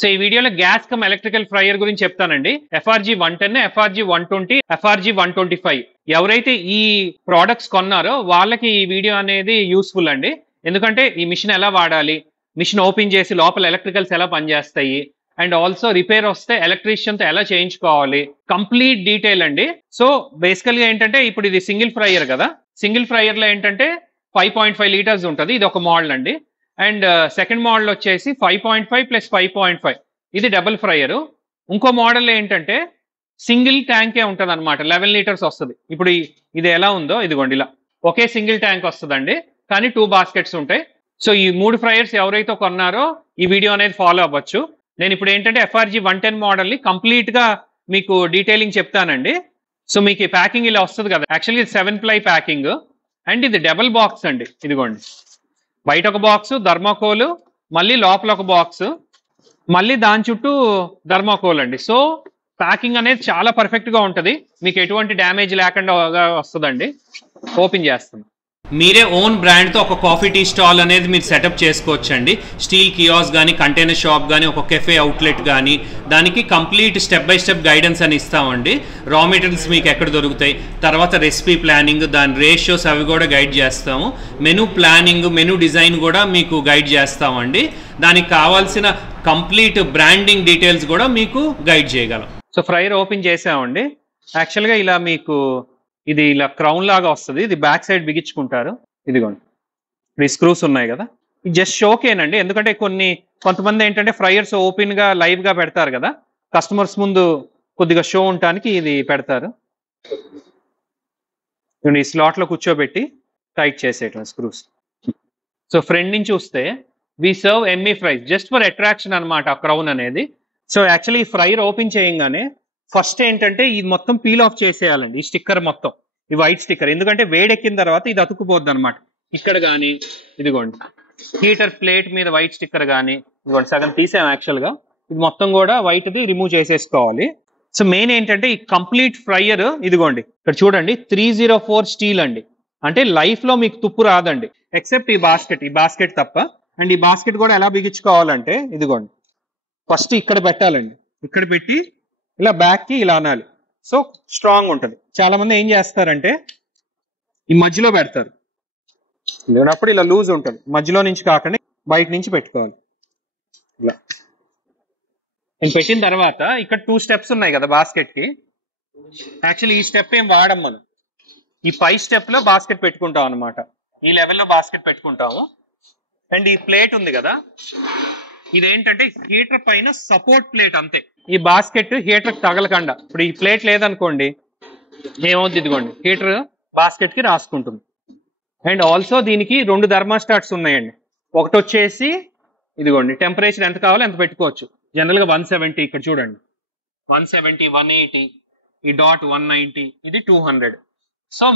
So ఈ వీడియోలో gas come electrical fryer గురించి చెప్తానండి. FRG 110, FRG 120, FRG 125 ఎవరైతే ఈ ప్రోడక్ట్స్ కొన్నారో వాళ్ళకి ఈ వీడియో అనేది యూస్ఫుల్ అండి. ఎందుకంటే ఈ మిషన్ ఎలా వాడాలి, మిషన్ ఓపెన్ చేసి లోపల ఎలక్ట్రికల్స్ ఎలా పనిచేస్తాయి, అండ్ ఆల్సో రిపేర్ వస్తే ఎలక్ట్రీషియన్ తో ఎలా చేయించుకోవాలి, కంప్లీట్ డీటెయిల్ అండి. సో బేసికల్ గా ఏంటంటే ఇప్పుడు ఇది సింగిల్ ఫ్రైయర్ కదా, సింగిల్ ఫ్రైయర్ లో ఏంటంటే 5.5 లీటర్స్ ఉంటుంది. ఇది ఒక మోడల్ అండి. అండ్ సెకండ్ మోడల్ వచ్చేసి 5.5 ప్లస్ 5.5 ఇది డబుల్ ఫ్రైయర్. ఇంకో మోడల్ ఏంటంటే సింగిల్ ట్యాంకే ఉంటుంది అనమాట, 11 లీటర్స్ వస్తుంది. ఇప్పుడు ఇది ఎలా ఉందో ఇదిగోండి, ఇలా ఒకే సింగిల్ ట్యాంక్ వస్తుందండి, కానీ 2 బాస్కెట్స్ ఉంటాయి. సో ఈ 3 ఫ్రైయర్స్ ఎవరైతే కొన్నారో ఈ వీడియో అనేది ఫాలో అవ్వచ్చు. నేను ఇప్పుడు ఏంటంటే FRG 110 మోడల్ ని కంప్లీట్ గా మీకు డీటెయిలింగ్ చెప్తానండి. సో మీకు ఈ ప్యాకింగ్ ఇలా వస్తుంది కదా, యాక్చువల్లీ ఇది 7 ప్లై ప్యాకింగ్ అండ్ ఇది డబుల్ బాక్స్ అండి. ఇదిగోండి, బయట ఒక బాక్స్ థర్మాకోల్, మళ్ళీ లోపల ఒక బాక్స్, మళ్ళీ దాని చుట్టూ థర్మాకోల్ అండి. సో ప్యాకింగ్ అనేది చాలా పర్ఫెక్ట్ గా ఉంటుంది, మీకు ఎటువంటి డ్యామేజ్ లేకుండా వస్తుందండి. ఓపెన్ చేస్తాం. మీరే ఓన్ బ్రాండ్తో ఒక కాఫీ టీ స్టాల్ అనేది మీరు సెటప్ చేసుకోవచ్చండి. స్టీల్ కియాస్ కానీ, కంటైనర్ షాప్ కానీ, ఒక కెఫే అవుట్లెట్ కానీ, దానికి complete step by step guidance అని ఇస్తామండి. రా మెటీరియల్స్ మీకు ఎక్కడ దొరుకుతాయి, తర్వాత రెసిపీ ప్లానింగ్, దాని రేషియోస్ అవి కూడా గైడ్ చేస్తాము. మెనూ ప్లానింగ్, మెనూ డిజైన్ కూడా మీకు గైడ్ చేస్తామండి. దానికి కావాల్సిన కంప్లీట్ బ్రాండింగ్ డీటెయిల్స్ కూడా మీకు గైడ్ చేయగలం. సో ఫ్రైయర్ ఓపెన్ చేసామండి. యాక్చువల్గా ఇలా మీకు ఇది ఇలా క్రౌన్ లాగా వస్తుంది, ఇది బ్యాక్ సైడ్ బిగించుకుంటారు. ఇదిగోండి, ఈ స్క్రూస్ ఉన్నాయి కదా, ఇది జస్ట్ షోకేనండి. ఎందుకంటే కొంతమంది ఏంటంటే ఫ్రైయర్స్ ఓపెన్ గా లైవ్ గా పెడతారు కదా, కస్టమర్స్ ముందు కొద్దిగా షో ఉండటానికి ఇది పెడతారు. ఈ స్లాట్ లో కూర్చోబెట్టి టైట్ చేసేయటం స్క్రూస్. సో ఫ్రంట్ నుంచి చూస్తే వి సర్వ్ ఎమ్మీ ఫ్రైస్ జస్ట్ ఫర్ అట్రాక్షన్ అనమాట ఆ క్రౌన్ అనేది. సో యాక్చువల్లీ ఈ ఫ్రైయర్ ఓపెన్ చేయంగానే ఫస్ట్ ఏంటంటే ఇది మొత్తం పీల్ ఆఫ్ చేసేయాలండి, ఈ స్టిక్కర్ మొత్తం, ఈ వైట్ స్టిక్కర్. ఎందుకంటే వేడెక్కిన తర్వాత ఇది అతుక్కుపోద్ది అనమాట. ఇక్కడ కానీ ఇదిగోండి హీటర్ ప్లేట్ మీద వైట్ స్టిక్కర్ కానీ ఇదిగోండి సగం తీసాం యాక్చువల్గా, ఇది మొత్తం కూడా వైట్ది రిమూవ్ చేసేసుకోవాలి. సో మెయిన్ ఏంటంటే ఈ కంప్లీట్ ఫ్రైయర్ ఇదిగోండి ఇక్కడ చూడండి 304 స్టీల్ అండి. అంటే లైఫ్ లో మీకు తుప్పు రాదండి, ఎక్సెప్ట్ ఈ బాస్కెట్ తప్ప. అండ్ ఈ బాస్కెట్ కూడా ఎలా బిగించుకోవాలంటే ఇదిగోండి, ఫస్ట్ ఇక్కడ పెట్టాలండి, ఇక్కడ పెట్టి ఇలా బ్యాక్ కి ఇలా అనాలి. సో స్ట్రాంగ్ ఉంటుంది. చాలా మంది ఏం చేస్తారంటే ఈ మధ్యలో పెడతారు, లేనప్పుడు ఇలా లూజ్ ఉంటుంది, మధ్యలో నుంచి కాకుండా బయట నుంచి పెట్టుకోవాలి. ఇలా నేను పెట్టిన తర్వాత ఇక్కడ 2 స్టెప్స్ ఉన్నాయి కదా బాస్కెట్ కి. యాక్చువల్లీ ఈ స్టెప్ ఏం వాడం మనం, ఈ 5 స్టెప్ లో బాస్కెట్ పెట్టుకుంటాం అనమాట. ఈ లెవెల్లో బాస్కెట్ పెట్టుకుంటాము. అండ్ ఈ ప్లేట్ ఉంది కదా, ఇదేంటంటే హీటర్ పైన సపోర్ట్ ప్లేట్ అంతే. ఈ బాస్కెట్ హీటర్ తగలకుండా, ఇప్పుడు ఈ ప్లేట్ లేదనుకోండి ఏమవుతుంది, ఇదిగోండి హీటర్ బాస్కెట్ కి రాసుకుంటుంది. అండ్ ఆల్సో దీనికి 2 థర్మాస్టాట్స్ ఉన్నాయండి. ఒకటి వచ్చేసి ఇదిగోండి టెంపరేచర్ ఎంత కావాలో ఎంత పెట్టుకోవచ్చు. జనరల్ గా 170, ఇక్కడ చూడండి 170, 180, ఈ డాట్ 190, ఇది 200. సో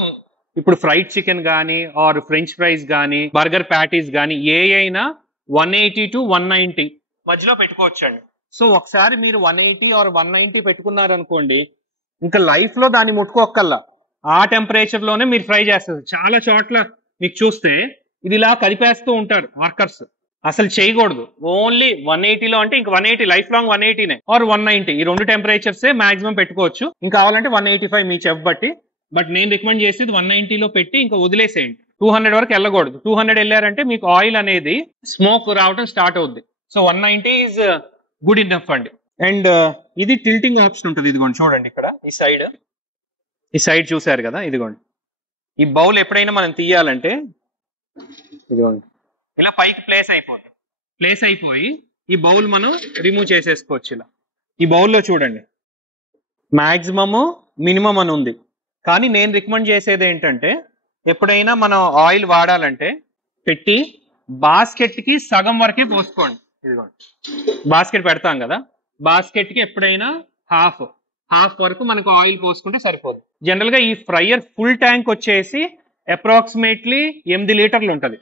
ఇప్పుడు ఫ్రైడ్ చికెన్ కానీ ఆర్ ఫ్రెంచ్ ఫ్రైస్ కానీ బర్గర్ ప్యాటీస్ కానీ ఏ అయినా 180 to 190 మధ్యలో పెట్టుకోవచ్చండి. సో ఒకసారి మీరు 180 ఆర్ 190 పెట్టుకున్నారనుకోండి, ఇంకా లైఫ్ లో దాన్ని ముట్టుకోక్కల్లా, ఆ టెంపరేచర్ లోనే మీరు ఫ్రై చేస్తారు. చాలా చోట్ల మీకు చూస్తే ఇది ఇలా కలిపేస్తూ ఉంటారు వర్కర్స్, అసలు చేయకూడదు. ఓన్లీ 180లో అంటే ఇంకా 180 లైఫ్ లాంగ్ 180నే ఆర్ 190, ఈ 2 టెంపరేచర్సే మాక్సిమం పెట్టుకోవచ్చు. ఇంకా కావాలంటే 185 మీ చెఫ్ బట్టి. బట్ నేను రికమెండ్ చేసేది 190లో పెట్టి ఇంకా వదిలేసేయండి. 200 వరకు వెళ్ళకూడదు. 200 వెళ్ళారంటే మీకు ఆయిల్ అనేది స్మోక్ రావడం స్టార్ట్ అవుద్ది. సో 190 ఈజ్ గుడ్ ఇనఫ్ అండి. అండ్ ఇది టిల్టింగ్ ఆప్షన్ ఉంటుంది. ఇదిగోండి చూడండి ఇక్కడ ఈ సైడ్ చూసారు కదా, ఇదిగోండి ఈ బౌల్ ఎప్పుడైనా మనం తీయాలంటే ఇదిగోండి ఇలా పైకి ప్లేస్ అయిపోయి ఈ బౌల్ మనం రిమూవ్ చేసేసుకోవచ్చు. ఇలా ఈ బౌల్లో చూడండి మాక్సిమము మినిమం అని ఉంది, కానీ నేను రికమెండ్ చేసేది ఏంటంటే ఎప్పుడైనా మనం ఆయిల్ వాడాలంటే పెట్టి బాస్కెట్ కి సగం వరకే పోసుకోండి. ఇదిగోండి బాస్కెట్ పెడతాం కదా, బాస్కెట్ కి ఎప్పుడైనా హాఫ్ వరకు మనకు ఆయిల్ పోసుకుంటే సరిపోదు. జనరల్ గా ఈ ఫ్రైయర్ ఫుల్ ట్యాంక్ వచ్చేసి అప్రాక్సిమేట్లీ 8 లీటర్లు ఉంటది,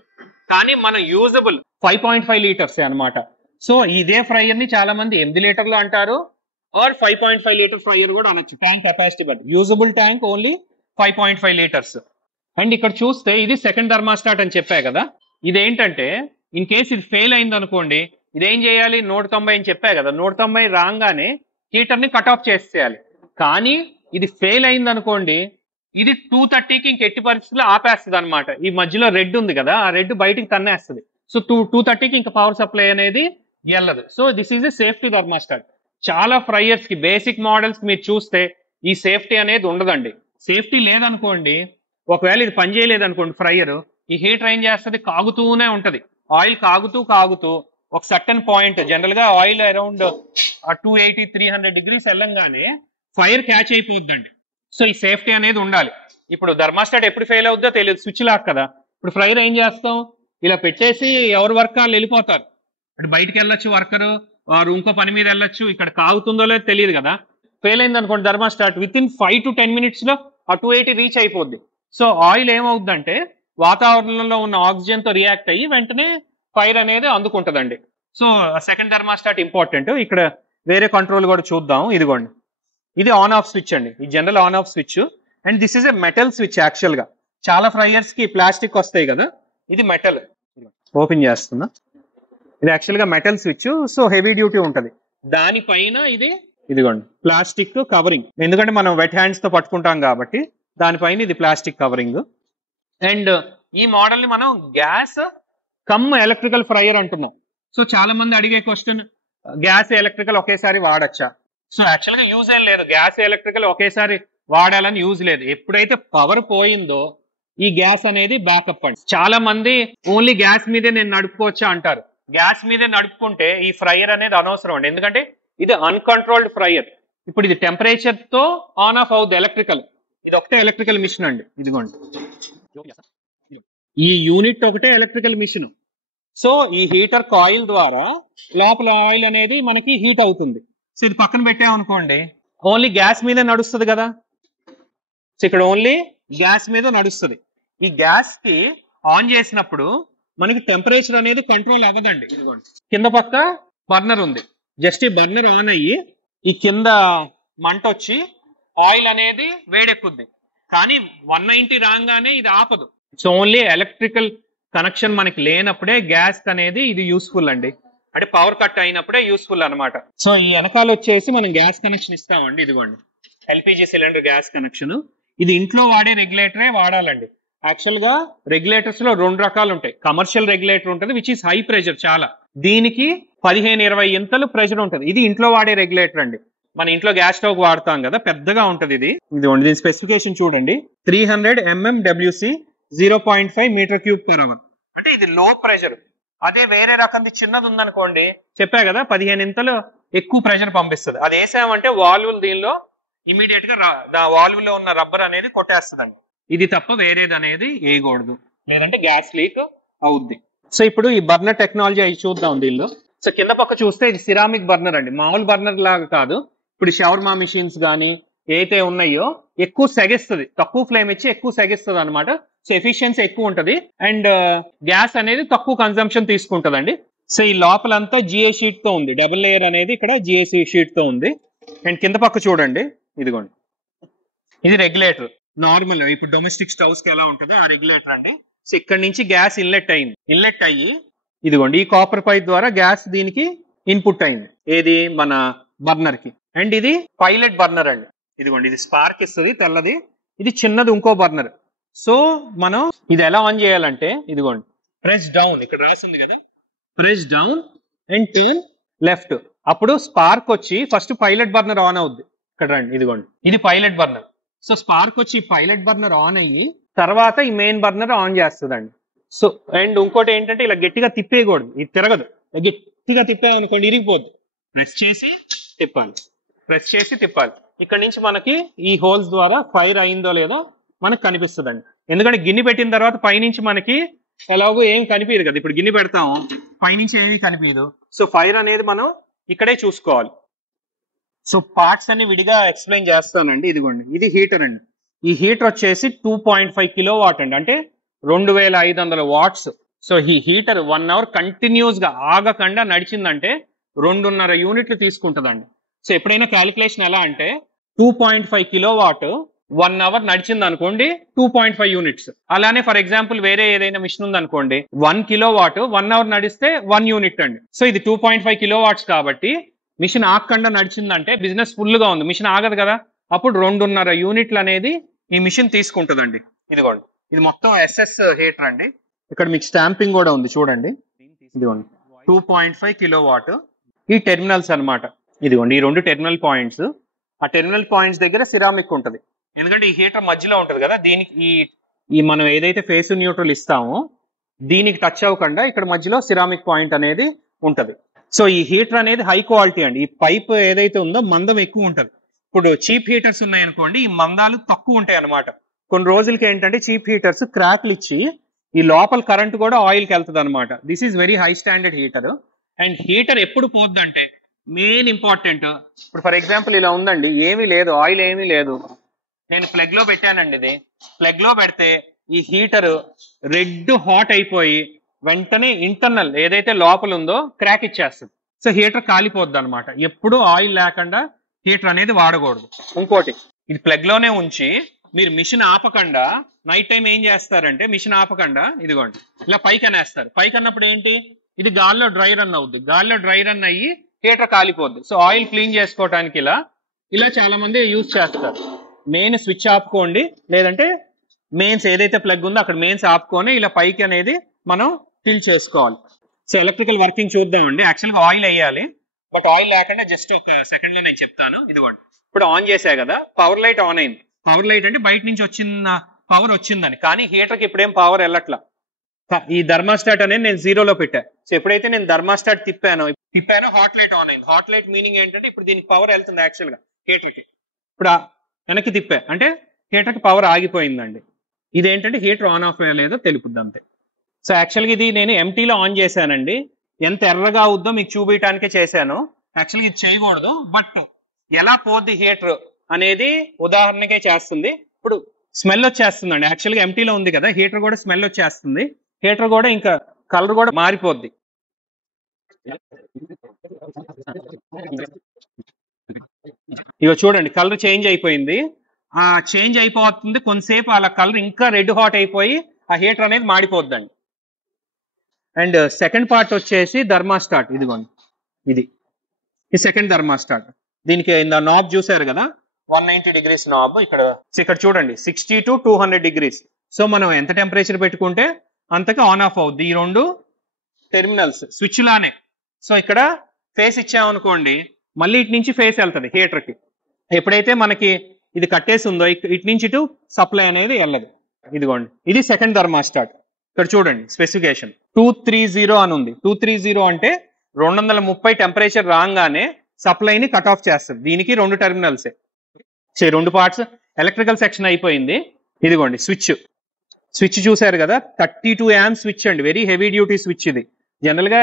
కానీ మన యూజబుల్ 5.5 లీటర్స్ అనమాట. సో ఇదే ఫ్రైయర్ ని చాలా మంది 8 లీటర్లు అంటారు ఆర్ 5.5 లీటర్ ఫ్రైయర్ కూడా అనొచ్చు. ట్యాంక్ కెపాసిటీ బట్టి usable tank only 5.5 litres. And ఇక్కడ చూస్తే ఇది సెకండ్ థర్మాస్టాట్ అని చెప్పా కదా, ఇదేంటంటే ఇన్ కేస్ ఇది ఫెయిల్ అయింది అనుకోండి, ఇదేం చేయాలి 190 అని చెప్పా కదా 190 రాగానే హీటర్ ని కట్ ఆఫ్ చేసేయాలి. కానీ ఇది ఫెయిల్ అయింది అనుకోండి ఇది 230కి ఇంక ఎట్టి పరిస్థితుల్లో ఆపేస్తుంది అనమాట. ఈ మధ్యలో రెడ్ ఉంది కదా ఆ రెడ్ బయటికి తన్నేస్తుంది. సో 230కి ఇంకా పవర్ సప్లై అనేది వెళ్ళదు. So this is a safety thermostat. చాలా ఫ్రైయర్స్ కి బేసిక్ మోడల్స్ మీరు చూస్తే ఈ సేఫ్టీ అనేది ఉండదండి. సేఫ్టీ లేదనుకోండి ఒకవేళ ఇది పని చేయలేదు అనుకోండి ఫ్రైయర్ ఈ హీటర్ ఏం చేస్తుంది కాగుతూనే ఉంటది. ఆయిల్ కాగుతూ ఒక సర్టన్ పాయింట్ జనరల్ గా ఆయిల్ అరౌండ్ 280-300 degrees వెళ్ళంగానే ఫైర్ క్యాచ్ అయిపోద్దండి. సో ఈ సేఫ్టీ అనేది ఉండాలి. ఇప్పుడు థర్మాస్టాట్ ఎప్పుడు ఫెయిల్ అవుద్దో తెలియదు, స్విచ్ లాక్ కదా. ఇప్పుడు ఫ్రైర్ ఏం చేస్తాం ఇలా పెట్టేసి ఎవరి వర్క్ వాళ్ళు వెళ్ళిపోతారు. అటు బయటకు వెళ్ళొచ్చు వర్కరు వారు ఇంకో పని మీద వెళ్ళొచ్చు, ఇక్కడ కాగుతుందో లేదో తెలియదు కదా. ఫెయిల్ అయింది అనుకోండి థర్మాస్టాట్ విత్ ఇన్ 5 to 10 minutes లో ఆ 280 రీచ్ అయిపోద్ది. సో ఆయిల్ ఏమవుద్దంటే వాతావరణంలో ఉన్న ఆక్సిజన్ తో రియాక్ట్ అయ్యి వెంటనే ఫైర్ అనేది అందుకుంటదండి. So second thermostat important. ఇక్కడ వేరే కంట్రోల్ కూడా చూద్దాం. ఇదిగోండి ఇది ఆన్ ఆఫ్ స్విచ్ అండి, ఈ general on off switch. And this is a metal switch. Actual గా చాలా ఫ్రైయర్స్ కి ప్లాస్టిక్ వస్తాయి కదా, ఇది మెటల్. ఓపెన్ చేస్తున్నా, ఇది యాక్చువల్ గా metal switch. So heavy duty ఉంటది. దానిపైన ఇదిగోండి ప్లాస్టిక్ కవరింగ్, ఎందుకంటే మనం వెట్ హ్యాండ్స్ తో పట్టుకుంటాం కాబట్టి దానిపైన ఇది ప్లాస్టిక్ కవరింగ్. అండ్ ఈ మోడల్ ని మనం గ్యాస్ కమ్ ఎలక్ట్రికల్ ఫ్రైయర్ అంటున్నాం. సో చాలా మంది అడిగే క్వశ్చన్ గ్యాస్ ఎలక్ట్రికల్ ఒకేసారి వాడచ్చా? సో యాక్చువల్ గా యూజ్ ఏం లేదు, గ్యాస్ ఎలక్ట్రికల్ ఒకేసారి వాడాలని యూజ్ లేదు. ఎప్పుడైతే పవర్ పోయిందో ఈ గ్యాస్ అనేది బ్యాకప్ అండి. చాలా మంది ఓన్లీ గ్యాస్ మీదే నేను నడుపుకోవచ్చా అంటారు. గ్యాస్ మీదే నడుపుకుంటే ఈ ఫ్రైయర్ అనేది అనవసరం అండి, ఎందుకంటే ఇది అన్కంట్రోల్డ్ ఫ్రైయర్. ఇప్పుడు ఇది టెంపరేచర్ తో ఆన్ ఆఫ్ అవుద్ది ఎలక్ట్రికల్. ఇది ఒకటే ఎలక్ట్రికల్ మిషన్ అండి, ఇదిగోండి ఈ యూనిట్ ఒకటే ఎలక్ట్రికల్ మిషన్. సో ఈ హీటర్ కాయిల్ ద్వారా లోపల ఆయిల్ అనేది మనకి హీట్ అవుతుంది. సో ఇది పక్కన పెట్టామనుకోండి ఓన్లీ గ్యాస్ మీద నడుస్తుంది కదా. సో ఇక్కడ ఓన్లీ గ్యాస్ మీద నడుస్తుంది. ఈ గ్యాస్ కి ఆన్ చేసినప్పుడు మనకి టెంపరేచర్ అనేది కంట్రోల్ అవ్వదండి. కింద పక్క బర్నర్ ఉంది, జస్ట్ ఈ బర్నర్ ఆన్ అయ్యి ఈ కింద మంట వచ్చి ఆయిల్ అనేది వేడెక్కుద్ది. కానీ 190 రాగానే ఇది ఆపదు. సో ఓన్లీ ఎలక్ట్రికల్ కనెక్షన్ మనకి లేనప్పుడే గ్యాస్ అనేది ఇది యూస్ఫుల్ అండి, అంటే పవర్ కట్ అయినప్పుడే యూస్ఫుల్ అనమాట. సో ఈ వెనకాల వచ్చేసి మనం గ్యాస్ కనెక్షన్ ఇస్తామండి. ఇదిగోండి ఎల్పిజి సిలిండర్ గ్యాస్ కనెక్షన్. ఇది ఇంట్లో వాడే రెగ్యులేటరే వాడాలండి. యాక్చువల్ గా రెగ్యులేటర్స్ లో 2 రకాలు ఉంటాయి. కమర్షియల్ రెగ్యులేటర్ ఉంటుంది విచ్ ఇస్ హై ప్రెషర్, చాలా దీనికి 15-20 ఇంతలు ప్రెషర్ ఉంటుంది. ఇది ఇంట్లో వాడే రెగ్యులేటర్ అండి. మన ఇంట్లో గ్యాస్ స్టవ్ వాడతాం కదా, పెద్దగా ఉంటది ఇది. దీని స్పెసిఫికేషన్ చూడండి, 300 mmWc 0.5 m³/h. అంటే ఇది లో ప్రెషర్. అదే వేరే రకంది చిన్నది ఉందనుకోండి, చెప్పా కదా 15 ఇంతలు ఎక్కువ ప్రెషర్ పంపిస్తుంది. అది వేసామంటే వాల్వ్ దీనిలో ఇమీడియట్ గా వాల్వ్ లో ఉన్న రబ్బర్ అనేది కొట్టేస్తుందండి. ఇది తప్ప వేరేది అనేది వేయకూడదు, లేదంటే గ్యాస్ లీక్ అవుద్ది. సో ఇప్పుడు ఈ బర్నర్ టెక్నాలజీ అవి చూద్దాం దీనిలో. సో కింద పక్క చూస్తే ఇది సిరామిక్ బర్నర్ అండి, మామూలు బర్నర్ లాగా కాదు. ఇప్పుడు షవర్మా మిషన్స్ కానీ ఏదైతే ఉన్నాయో ఎక్కువ సెగిస్తుంది, తక్కువ ఫ్లేమ్ ఇచ్చి ఎక్కువ సెగిస్తుంది అనమాట. సో ఎఫిషియన్సీ ఎక్కువ ఉంటది అండ్ గ్యాస్ అనేది తక్కువ కన్సంప్షన్ తీసుకుంటదండి. సో ఈ లోపలంతా జిఏ షీట్ తో ఉంది, డబుల్ లేయర్ అనేది ఇక్కడ జిఏసి షీట్ తో ఉంది. అండ్ కింద పక్క చూడండి, ఇదిగోండి ఇది రెగ్యులేటర్. నార్మల్ ఇప్పుడు డొమెస్టిక్ స్టవ్స్ కి ఎలా ఉంటుందో ఆ రెగ్యులేటర్ అండి. సో ఇక్కడ నుంచి గ్యాస్ ఇన్లెట్ అయింది, ఇన్లెట్ అయ్యి ఇదిగోండి ఈ కాపర్ పైప్ ద్వారా గ్యాస్ దీనికి ఇన్పుట్ అయింది, ఏది మన బర్నర్ కి. అండ్ ఇది పైలట్ బర్నర్ అండి, ఇదిగోండి ఇది స్పార్క్ ఇస్తుంది తెల్లది, ఇది చిన్నది ఇంకో బర్నర్. సో మనం ఇది ఎలా ఆన్ చేయాలంటే ఇదిగోండి ప్రెస్ డౌన్, ఇక్కడ రాసింది కదా press down and turn left. అప్పుడు స్పార్క్ వచ్చి ఫస్ట్ పైలట్ బర్నర్ ఆన్ అవుద్ది. ఇక్కడ రండి, ఇదిగోండి ఇది పైలట్ బర్నర్. సో స్పార్క్ వచ్చి పైలట్ బర్నర్ ఆన్ అయ్యి తర్వాత ఈ మెయిన్ బర్నర్ ఆన్ చేస్తుందండి. సో అండ్ ఇంకోటి ఏంటంటే ఇలా గట్టిగా తిప్పేయకూడదు, ఇది తిరగదు. గట్టిగా తిప్పామనుకోండి ఇరిగిపోద్ది. ప్రెస్ చేసి తిప్పాలి, ప్రెస్ చేసి తిప్పాలి. ఇక్కడ నుంచి మనకి ఈ హోల్స్ ద్వారా ఫైర్ అయిందో లేదో మనకు కనిపిస్తుందండి. ఎందుకంటే గిన్నె పెట్టిన తర్వాత పైనుంచి మనకి ఎలాగో ఏం కనిపించదు కదా, ఇప్పుడు గిన్నె పెడతాము పైనుంచి ఏమీ కనిపించదు. సో ఫైర్ అనేది మనం ఇక్కడే చూసుకోవాలి. సో పార్ట్స్ అన్ని విడిగా ఎక్స్ప్లెయిన్ చేస్తానండి. ఇదిగోండి ఇది హీటర్ అండి, ఈ హీటర్ వచ్చేసి 2.5 కిలోవాట్ అండి, అంటే 2500 వాట్స్. సో ఈ హీటర్ 1 అవర్ కంటిన్యూస్ గా ఆగకుండా నడిచిందంటే 2.5 యూనిట్లు తీసుకుంటుందండి. సో ఎప్పుడైనా క్యాలిక్యులేషన్ ఎలా అంటే 2.5 కిలోవాట్ 1 అవర్ నడిచింది అనుకోండి 2.5 యూనిట్స్. అలానే ఫర్ ఎగ్జాంపుల్ వేరే ఏదైనా మిషన్ ఉంది అనుకోండి 1 కిలోవాట్ 1 అవర్ నడిస్తే 1 యూనిట్ అండి. సో ఇది 2.5 కిలోవాట్స్ కాబట్టి మిషన్ ఆగకుండా నడిచిందంటే బిజినెస్ ఫుల్ గా ఉంది. మిషన్ ఆగదు కదా, అప్పుడు 2.5 యూనిట్లు అనేది ఈ మిషన్ తీసుకుంటుందండి. ఇదిగోండి, ఇది మొత్తం ఎస్ఎస్ హీటర్ అండి. ఇక్కడ మీకు స్టాంపింగ్ కూడా ఉంది చూడండి. ఇదిగోండి 2.5 కిలోవాట్. ఈ టెర్మినల్స్ అన్నమాట. ఇదిగోండి ఈ 2 టెర్మినల్ పాయింట్స్. ఆ టెర్మినల్ పాయింట్స్ దగ్గర సిరామిక్ ఉంటుంది, ఎందుకంటే ఈ హీటర్ మధ్యలో ఉంటుంది కదా. దీనికి ఈ మనం ఏదైతే ఫేస్ న్యూట్రల్ ఇస్తామో దీనికి టచ్ అవ్వకుండా ఇక్కడ మధ్యలో సిరామిక్ పాయింట్ అనేది ఉంటది. సో ఈ హీటర్ అనేది హై క్వాలిటీ అండి. ఈ పైప్ ఏదైతే ఉందో మందం ఎక్కువ ఉంటది. ఇప్పుడు చీప్ హీటర్స్ ఉన్నాయనుకోండి ఈ మందాలు తక్కువ ఉంటాయి అన్నమాట. కొన్ని రోజులకి ఏంటంటే చీప్ హీటర్స్ క్రాక్లు ఇచ్చి ఈ లోపల కరెంట్ కూడా ఆయిల్కి వెళ్తుంది అనమాట. This is very high standard heater. And heater ఎప్పుడు పోద్దంటే మెయిన్ ఇంపార్టెంట్, ఇప్పుడు ఫర్ ఎగ్జాంపుల్ ఇలా ఉందండి, ఏమీ లేదు, ఆయిల్ ఏమీ లేదు, నేను ప్లగ్ లో పెట్టానండి. ఇది ప్లగ్ లో పెడితే ఈ హీటర్ రెడ్ హాట్ అయిపోయి వెంటనే ఇంటర్నల్ ఏదైతే లోపల ఉందో క్రాక్ ఇచ్చేస్తుంది. సో హీటర్ కాలిపోద్ది అనమాట. ఎప్పుడు ఆయిల్ లేకుండా హీటర్ అనేది వాడకూడదు. ఇంకోటి, ఇది ప్లగ్ లోనే ఉంచి మీరు మిషన్ ఆపకుండా నైట్ టైం ఏం చేస్తారంటే మిషన్ ఆపకుండా ఇదిగోండి ఇలా పైకి అనేస్తారు. పైకి అన్నప్పుడు ఏంటి, ఇది గాల్లో డ్రై రన్ అవుద్ది. గాల్లో డ్రై రన్ అయ్యి హీటర్ కాలిపోద్ది. సో ఆయిల్ క్లీన్ చేసుకోవడానికి ఇలా చాలా మంది యూజ్ చేస్తారు. మెయిన్ స్విచ్ ఆపుకోండి, లేదంటే మెయిన్స్ ఏదైతే ప్లగ్ ఉందో అక్కడ మెయిన్స్ ఆపుకొని ఇలా పైకి అనేది మనం ఫిల్ చేసుకోవాలి. సో ఎలక్ట్రికల్ వర్కింగ్ చూద్దామండి. యాక్చువల్గా ఆయిల్ వేయాలి, బట్ ఆయిల్ లేకుండా జస్ట్ ఒక సెకండ్ లో నేను చెప్తాను. ఇదిగోండి ఇప్పుడు ఆన్ చేసా కదా, పవర్ లైట్ ఆన్ అయింది. పవర్ లైట్ అంటే బయట నుంచి వచ్చిన పవర్ వచ్చిందని, కానీ హీటర్కి ఇప్పుడేం పవర్ వెళ్ళట్లా. ఈ థర్మాస్టాట్ అనేది నేను 0లో పెట్టా. సో ఎప్పుడైతే నేను థర్మాస్టాట్ తిప్పానో హాట్ లైట్ ఆన్ అయింది. హాట్ లైట్ మీనింగ్ ఏంటంటే ఇప్పుడు దీనికి పవర్ వెళ్తుంది యాక్చువల్గా హీటర్కి. ఇప్పుడు వెనక్కి తిప్పా అంటే హీటర్కి పవర్ ఆగిపోయిందండి. ఇదేంటంటే హీటర్ ఆన్ ఆఫ్ అయ్యలేదో తెలుపుద్ది అంతే. సో యాక్చువల్గా ఇది నేను ఎంటీలో ఆన్ చేశానండి. ఎంత ఎర్రగా అవుద్దో మీకు చూపించడానికే చేశాను. యాక్చువల్గా ఇది చేయకూడదు, బట్ ఎలా పోద్ది హీటర్ అనేది ఉదాహరణకే చేస్తుంది. ఇప్పుడు స్మెల్ వచ్చేస్తుందండి. యాక్చువల్గా ఎంటీలో ఉంది కదా, హీటర్ కూడా స్మెల్ వచ్చేస్తుంది. హీటర్ కూడా ఇంకా కలర్ కూడా మారిపోద్ది. ఇగో చూడండి కలర్ చేంజ్ అయిపోయింది. ఆ చేంజ్ అయిపోతుంది కొంతసేపు, అలా కలర్ ఇంకా రెడ్ హాట్ అయిపోయి ఆ హీటర్ అనేది మాడిపోద్దండి. అండ్ సెకండ్ పార్ట్ వచ్చేసి థర్మాస్టాట్. ఇదిగోండి ఇది ఈ సెకండ్ థర్మాస్టాట్. దీనికి నాబ్ చూసారు కదా, 190 డిగ్రీస్ నాబ్. ఇక్కడ చూడండి 60 to 200 డిగ్రీస్. సో మనం ఎంత టెంపరేచర్ పెట్టుకుంటే అంతకి ఆన్ ఆఫ్ అవుద్ది. ఈ 2 టెర్మినల్స్ స్విచ్ లానే. సో ఇక్కడ ఫేస్ ఇచ్చామనుకోండి మళ్ళీ ఇటు నుంచి ఫేస్ వెళ్తుంది హీటర్ కి. ఎప్పుడైతే మనకి ఇది కట్టేసి ఉందో ఇటు నుంచి ఇటు సప్లై అనేది వెళ్ళదు. ఇదిగోండి ఇది సెకండ్ థర్మాస్టాట్. ఇక్కడ చూడండి స్పెసిఫికేషన్ 230 అని ఉంది. 230 అంటే 230 టెంపరేచర్ రాగానే సప్లైని కట్ ఆఫ్ చేస్తుంది. దీనికి 2 టెర్మినల్సే. 2 పార్ట్స్. ఎలక్ట్రికల్ సెక్షన్ అయిపోయింది. ఇదిగోండి స్విచ్ చూసారు కదా, 32 amp స్విచ్ అండి. వెరీ హెవీ డ్యూటీ స్విచ్ ఇది. జనరల్ గా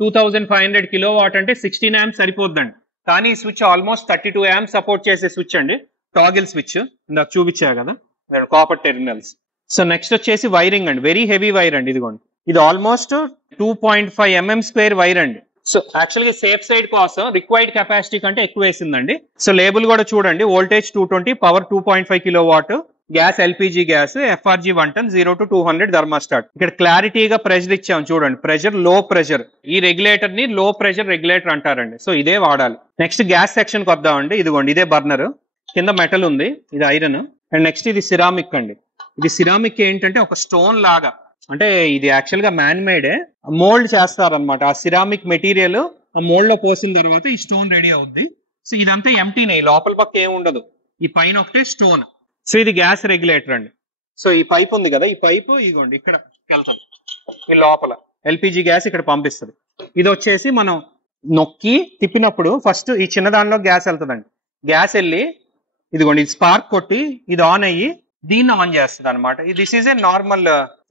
2500 కిలోవాట్ అంటే 16 amps సరిపోద్దండి. కానీ ఈ స్విచ్ ఆల్మోస్ట్ 32 amps సపోర్ట్ చేసే స్విచ్ అండి. టాగిల్ స్విచ్ ఇందాక చూపించారు కదా, కాపర్ టెర్మినల్స్. సో నెక్స్ట్ వచ్చేసి వైరింగ్ అండి. వెరీ హెవీ వైర్ అండి. ఇదిగోండి ఇది ఆల్మోస్ట్ 2.5 mm స్క్వేర్ వైర్ అండి. సో యాక్చువల్గా సేఫ్ సైడ్ కోసం రిక్వైర్డ్ కెపాసిటీ కంటే ఎక్కువ వేసిందండి. సో లేబుల్ కూడా చూడండి, voltage 220, power 2.5 kilowatt, gas LPG gas, FRG 1 ton, 0 to 200 thermostat. ఇక్కడ క్లారిటీగా ప్రెషర్ ఇచ్చాం చూడండి. ప్రెషర్ లో ప్రెషర్. ఈ రెగ్యులేటర్ ని లో ప్రెషర్ రెగ్యులేటర్ అంటారండి. సో ఇదే వాడాలి. నెక్స్ట్ గ్యాస్ సెక్షన్ కి వద్దామండి. ఇదిగోండి ఇదే బర్నర్. కింద మెటల్ ఉంది, ఇది ఐరన్. అండ్ నెక్స్ట్ ఇది సిరామిక్ అండి. ఇది సిరామిక్ ఏంటంటే ఒక స్టోన్ లాగా, అంటే ఇది యాక్చువల్ గా మ్యాన్ మేడే, మోల్డ్ చేస్తారనమాట. ఆ సిరామిక్ మెటీరియల్ ఆ మోల్డ్ లో పోసిన తర్వాత ఈ స్టోన్ రెడీ అవుద్ది. సో ఇదంతా ఎంటీనే, లోపల పక్క ఏం ఉండదు. ఈ పైన ఒకటే స్టోన్. సో ఇది గ్యాస్ రెగ్యులేటర్ అండి. సో ఈ పైప్ ఉంది కదా, ఈ పైపు ఇగోండి ఇక్కడ వెళ్తుంది. ఈ లోపల ఎల్పిజి గ్యాస్ ఇక్కడ పంపిస్తుంది. ఇది వచ్చేసి మనం నొక్కి తిప్పినప్పుడు ఫస్ట్ ఈ చిన్న దానిలో గ్యాస్ వెళ్తుందండి. గ్యాస్ వెళ్ళి ఇదిగోండి ఇది స్పార్క్ కొట్టి ఇది ఆన్ అయ్యి దీన్ని ఆన్ చేస్తుంది అనమాట. This is a normal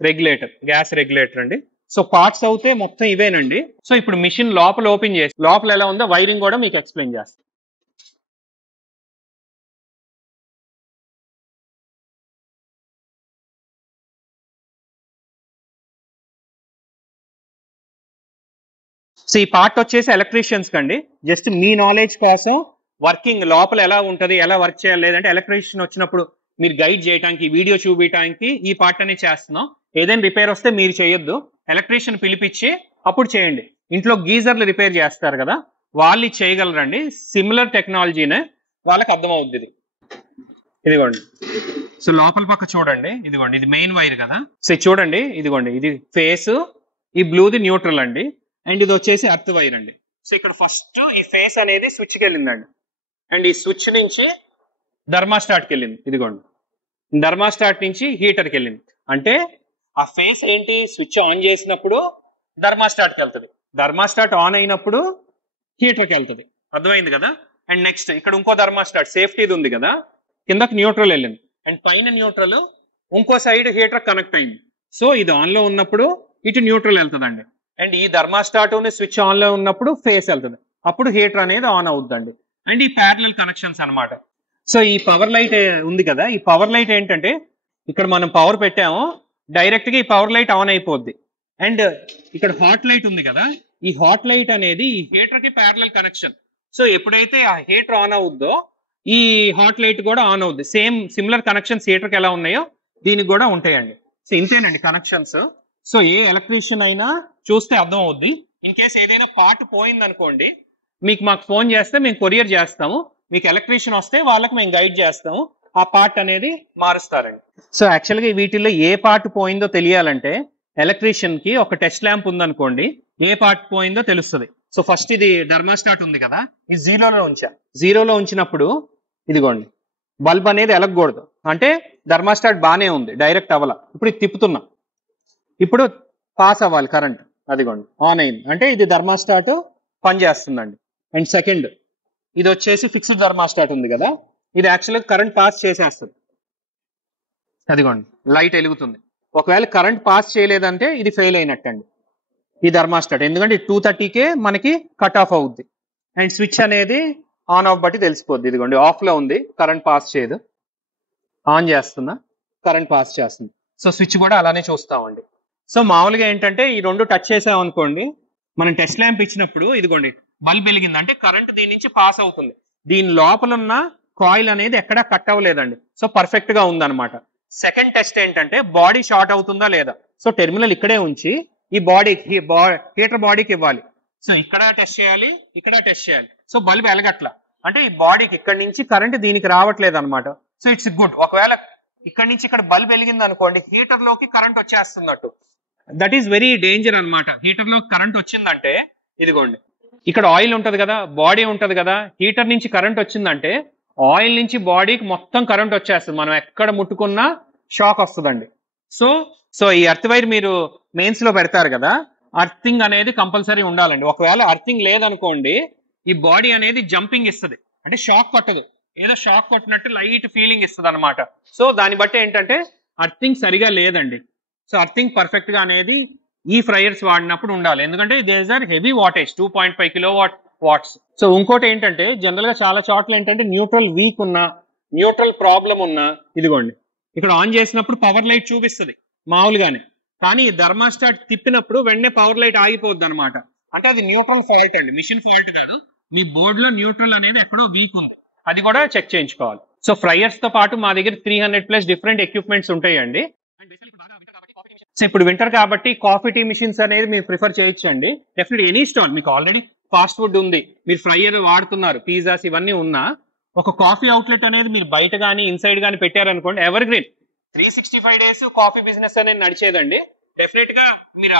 regulator, gas regulator అండి. సో పార్ట్స్ అవుతే మొత్తం ఇవేనండి. సో ఇప్పుడు మిషన్ లోపల ఓపెన్ చేసి లోపల ఎలా ఉందో వైరింగ్ కూడా మీకు ఎక్స్ప్లెయిన్ చేస్తాను. సో ఈ పార్ట్ వచ్చేసి ఎలక్ట్రీషియన్స్ కండి. జస్ట్ మీ నాలెడ్జ్ కోసం వర్కింగ్ లోపల ఎలా ఉంటది, ఎలా వర్క్ చేయాలి, లేదంటే ఎలక్ట్రీషియన్ వచ్చినప్పుడు మీరు గైడ్ చేయడానికి, వీడియో చూపించడానికి ఈ పార్ట్ అనేది చేస్తున్నాం. ఏదైనా రిపేర్ వస్తే మీరు చేయొద్దు, ఎలక్ట్రీషియన్ పిలిపించి అప్పుడు చేయండి. ఇంట్లో గీజర్లు రిపేర్ చేస్తారు కదా, వాళ్ళు చేయగలరండి. సిమిలర్ టెక్నాలజీనే, వాళ్ళకి అర్థమవుద్ది ఇది. ఇదిగోండి, సో లోపల పక్క చూడండి, ఇదిగోండి ఇది మెయిన్ వైర్ కదా. సో చూడండి, ఇదిగోండి ఇది ఫేస్, ఈ బ్లూది న్యూట్రల్ అండి, అండ్ ఇది వచ్చేసి ఎర్త్ వైర్ అండి. సో ఇక్కడ ఫస్ట్ ఈ ఫేస్ అనేది స్విచ్కి వెళ్ళిందండి, అండ్ ఈ స్విచ్ నుంచి థర్మాస్టాట్కి వెళ్ళింది. ఇదిగోండి థర్మాస్టాట్ నుంచి హీటర్కి వెళ్ళింది. అంటే ఆ ఫేస్ ఏంటి, స్విచ్ ఆన్ చేసినప్పుడు థర్మాస్టాట్కి వెళ్తుంది, థర్మాస్టాట్ ఆన్ అయినప్పుడు హీటర్కి వెళ్తుంది. అర్థమైంది కదా. అండ్ నెక్స్ట్ ఇక్కడ ఇంకో థర్మాస్టాట్ సేఫ్టీది ఉంది కదా, కిందకి న్యూట్రల్ వెళ్ళింది, అండ్ పైన న్యూట్రల్ ఇంకో సైడ్ హీటర్ కనెక్ట్ అయింది. సో ఇది ఆన్ లో ఉన్నప్పుడు ఇటు న్యూట్రల్ వెళ్తుందండి, అండ్ ఈ థర్మాస్టాట్ స్విచ్ ఆన్ లో ఉన్నప్పుడు ఫేస్ వెళ్తుంది, అప్పుడు హీటర్ అనేది ఆన్ అవుతుందండి. అండ్ ఈ ప్యారలల్ కనెక్షన్స్ అన్నమాట. సో ఈ పవర్ లైట్ ఉంది కదా, ఈ పవర్ లైట్ ఏంటంటే ఇక్కడ మనం పవర్ పెట్టాము, డైరెక్ట్ గా ఈ పవర్ లైట్ ఆన్ అయిపోద్ది. అండ్ ఇక్కడ హాట్ లైట్ ఉంది కదా, ఈ హాట్ లైట్ అనేది ఈ హీటర్ కి ప్యారలల్ కనెక్షన్. సో ఎప్పుడైతే ఆ హీటర్ ఆన్ అవుద్దో ఈ హాట్ లైట్ కూడా ఆన్ అవుద్ది. సేమ్ సిమిలర్ కనెక్షన్స్ హీటర్ కి ఎలా ఉన్నాయో దీనికి కూడా ఉంటాయండి. సో ఇంతేనండి కనెక్షన్స్. సో ఏ ఎలక్ట్రీషియన్ అయినా చూస్తే అర్థం అవుద్ది. ఇన్ కేస్ ఏదైనా పార్ట్ పోయింది అనుకోండి, మీకు మాకు ఫోన్ చేస్తే మేము కొరియర్ చేస్తాము, మీకు ఎలక్ట్రీషియన్ వస్తే వాళ్ళకి మేము గైడ్ చేస్తాము, ఆ పార్ట్ అనేది మారుస్తారండి. సో యాక్చువల్గా వీటిల్లో ఏ పార్ట్ పోయిందో తెలియాలంటే ఎలక్ట్రీషియన్ కి ఒక టెస్ట్ ల్యాంప్ ఉందనుకోండి, ఏ పార్ట్ పోయిందో తెలుస్తుంది. సో ఫస్ట్ ఇది థర్మాస్టాట్ ఉంది కదా, ఇది జీరోలో ఉంచా. జీరోలో ఉంచినప్పుడు ఇదిగోండి బల్బ్ అనేది ఎలగకూడదు, అంటే థర్మాస్టాట్ బాగానే ఉంది, డైరెక్ట్ అవ్వాల. ఇప్పుడు ఇది తిప్పుతున్నా, ఇప్పుడు పాస్ అవ్వాలి కరెంట్, అదిగోండి ఆన్ అయింది, అంటే ఇది థర్మాస్టాట్ పనిచేస్తుందండి. అండ్ సెకండ్ ఇది వచ్చేసి ఫిక్స్డ్ థర్మాస్టాట్ ఉంది కదా, ఇది యాక్చువల్గా కరెంట్ పాస్ చేసేస్తుంది, అదిగోండి లైట్ వెలుగుతుంది. ఒకవేళ కరెంట్ పాస్ చేయలేదంటే ఇది ఫెయిల్ అయినట్టండి ఈ థర్మాస్టాట్, ఎందుకంటే 230కే మనకి కట్ ఆఫ్ అవుద్ది. అండ్ స్విచ్ అనేది ఆన్ ఆఫ్ బట్టి తెలిసిపోద్ది. ఇదిగోండి ఆఫ్ లో ఉంది, కరెంట్ పాస్ చేయదు, ఆన్ చేస్తున్నా కరెంట్ పాస్ చేస్తుంది. సో స్విచ్ కూడా అలానే చూస్తామండి. సో మామూలుగా ఏంటంటే ఈ రెండు టచ్ చేసాం అనుకోండి, మనం టెస్ట్ ల్యాంప్ ఇచ్చినప్పుడు ఇదిగోండి బల్బ్ వెలిగింది అంటే కరెంట్ దీని నుంచి పాస్ అవుతుంది, దీని లోపల ఉన్న కాయిల్ అనేది ఎక్కడా కట్ అవ్వలేదండి. సో పర్ఫెక్ట్ గా ఉందన్నమాట. సెకండ్ టెస్ట్ ఏంటంటే బాడీ షార్ట్ అవుతుందా లేదా. సో టెర్మినల్ ఇక్కడే ఉంచి ఈ బాడీకి హీటర్ బాడీకి ఇవ్వాలి. సో ఇక్కడ టెస్ట్ చేయాలి, ఇక్కడ టెస్ట్ చేయాలి. సో బల్బ్ ఎలగట్ల అంటే ఈ బాడీకి ఇక్కడ నుంచి కరెంట్ దీనికి రావట్లేదు అనమాట. So it's good. ఒకవేళ ఇక్కడ నుంచి ఇక్కడ బల్బ్ వెలిగింది అనుకోండి, హీటర్ లోకి కరెంట్ వచ్చేస్తున్నట్టు, దట్ ఈస్ వెరీ డేంజర్ అనమాట. హీటర్ లో కరెంట్ వచ్చిందంటే ఇదిగోండి ఇక్కడ ఆయిల్ ఉంటది కదా, బాడీ ఉంటది కదా, హీటర్ నుంచి కరెంట్ వచ్చిందంటే ఆయిల్ నుంచి బాడీకి మొత్తం కరెంట్ వచ్చేస్తుంది, మనం ఎక్కడ ముట్టుకున్నా షాక్ వస్తుందండి. సో ఈ ఎర్త్ వైర్ మీరు మెయిన్స్ లో పెడతారు కదా, అర్థింగ్ అనేది కంపల్సరీ ఉండాలండి. ఒకవేళ అర్థింగ్ లేదనుకోండి ఈ బాడీ అనేది జంపింగ్ ఇస్తుంది, అంటే షాక్ కొట్టదు, ఏదో షాక్ కొట్టినట్టు లైట్ ఫీలింగ్ ఇస్తుంది అనమాట. సో దాన్ని బట్టి ఏంటంటే అర్థింగ్ సరిగా లేదండి. సో అర్థింగ్ పర్ఫెక్ట్ గా అనేది ఈ ఫ్రైయర్స్ వాడినప్పుడు ఉండాలి, ఎందుకంటే there are heavy wattage 2.5 kilowatt watts. So ఇంకోటి ఏంటంటే జనరల్ గా చాలా చోట్ల ఏంటంటే న్యూట్రల్ వీక్ ఉన్నా, న్యూట్రల్ ప్రాబ్లం ఉన్నా, ఇదిగోండి ఇక్కడ ఆన్ చేసినప్పుడు పవర్ లైట్ చూపిస్తుంది మామూలుగానే, కానీ థర్మాస్టాట్ తిప్పినప్పుడు వెంటనే పవర్ లైట్ ఆగిపోద్ది అనమాట. అంటే అది న్యూట్రల్ ఫాల్ట్ అండి, మిషన్ ఫాల్ట్ కాదు, మీ బోర్డ్ లో న్యూట్రల్ అనేది ఎక్కడో వీక్ ఉంది, అది కూడా చెక్ చేయించుకోవాలి. సో ఫ్రైయర్స్ తో పాటు మా దగ్గర 300+ డిఫరెంట్ ఎక్విప్మెంట్స్ ఉంటాయండి. సో ఇప్పుడు వింటర్ కాబట్టి కాఫీ టీ మిషన్స్ అనేది మీరు ప్రిఫర్ చేయొచ్చండి. డెఫినెట్ ఎనీ స్టాల్, మీకు ఆల్రెడీ ఫాస్ట్ ఫుడ్ ఉంది, మీరు ఫ్రైయర్ వాడుతున్నారు, పిజ్జాస్ ఇవన్నీ ఉన్నా, ఒక కాఫీ అవుట్లెట్ అనేది మీరు బయట కానీ ఇన్సైడ్ కానీ పెట్టారనుకోండి, ever green 365 days coffee business అనేది నడిచేదండి. డెఫినెట్ గా మీరు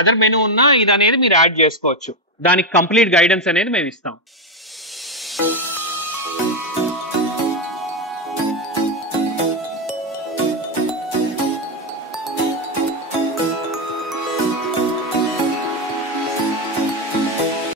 అదర్ మెనూ ఉన్నా ఇది అనేది మీరు యాడ్ చేసుకోవచ్చు, దానికి కంప్లీట్ గైడెన్స్ అనేది మేము ఇస్తాం.